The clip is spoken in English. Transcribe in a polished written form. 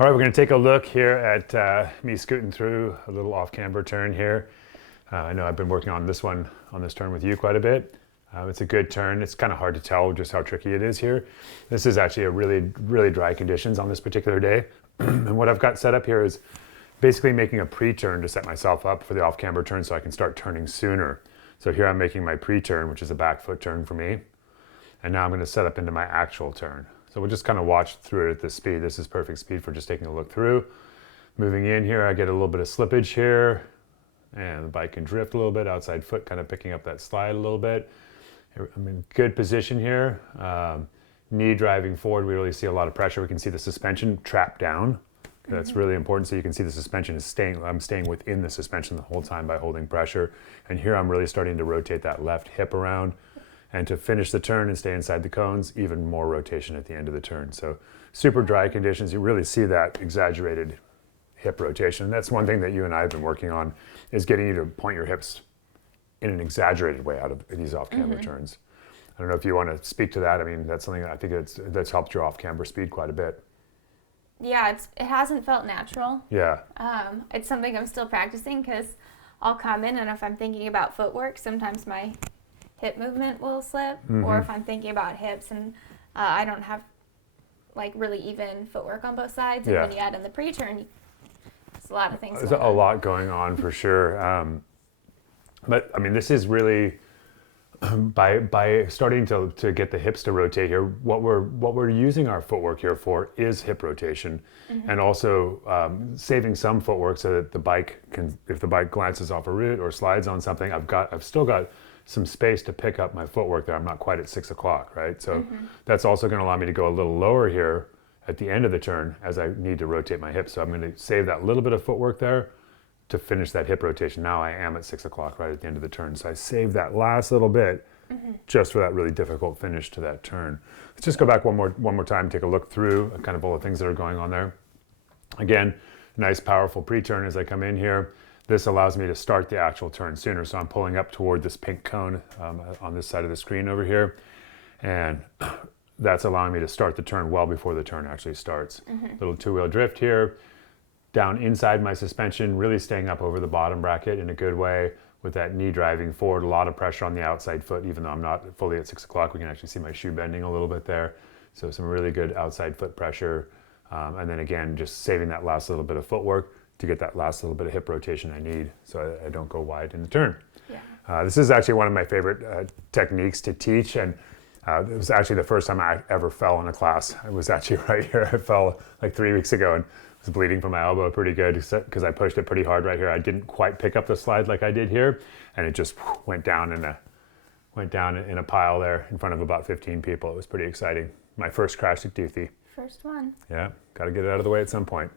All right, we're going to take a look here at me scooting through a little off-camber turn here. I know I've been working on this turn with you quite a bit. It's a good turn. It's kind of hard to tell just how tricky it is here. This is actually a really dry conditions on this particular day. And what I've got set up here is basically making a pre-turn to set myself up for the off-camber turn so I can start turning sooner. So here I'm making my pre-turn, which is a back foot turn for me. And now I'm going to set up into my actual turn. So we'll just kind of watch through it at this speed. This is perfect speed for just taking a look through. Moving in here, I get a little bit of slippage here. And the bike can drift a little bit, outside foot kind of picking up that slide a little bit. I'm in good position here. Knee driving forward, we really see a lot of pressure. We can see the suspension trapped down. That's really important. So you can see the suspension is I'm staying within the suspension the whole time by holding pressure. And here I'm really starting to rotate that left hip around. And to finish the turn and stay inside the cones, even more rotation at the end of the turn. So super dry conditions, you really see that exaggerated hip rotation. And that's one thing that you and I have been working on, is getting you to point your hips in an exaggerated way out of these off-camber turns. I don't know if you want to speak to that. I mean, that's something that I think that's helped your off-camber speed quite a bit. Yeah, it hasn't felt natural. Yeah. It's something I'm still practicing, because I'll come in and if I'm thinking about footwork, sometimes my hip movement will slip, or if I'm thinking about hips and I don't have like really even footwork on both sides, and when you add in the pre-turn, there's a lot of things. There's a lot going on for sure. But I mean, this is really by starting to get the hips to rotate here. What we're using our footwork here for is hip rotation, and also saving some footwork so that the bike can, if the bike glances off a route or slides on something, I've still got some space to pick up my footwork there. I'm not quite at 6 o'clock, right? So that's also going to allow me to go a little lower here at the end of the turn as I need to rotate my hips. So I'm going to save that little bit of footwork there to finish that hip rotation. Now I am at 6 o'clock right at the end of the turn. So I saved that last little bit just for that really difficult finish to that turn. Let's just go back one more time, take a look through kind of all the things that are going on there. Again, nice powerful pre-turn as I come in here. This allows me to start the actual turn sooner. So I'm pulling up toward this pink cone on this side of the screen over here. And that's allowing me to start the turn well before the turn actually starts. Little two-wheel drift here. Down inside my suspension, really staying up over the bottom bracket in a good way with that knee driving forward. A lot of pressure on the outside foot, even though I'm not fully at 6 o'clock. We can actually see my shoe bending a little bit there. So some really good outside foot pressure. And then again, just saving that last little bit of footwork to get that last little bit of hip rotation I need so I don't go wide in the turn. Yeah. This is actually one of my favorite techniques to teach, and it was actually the first time I ever fell in a class. I was actually right here. I fell like 3 weeks ago and was bleeding from my elbow pretty good because I pushed it pretty hard right here. I didn't quite pick up the slide like I did here, and it just went down in a pile there in front of about 15 people. It was pretty exciting. My first crash at Doothy. First one. Yeah, got to get it out of the way at some point.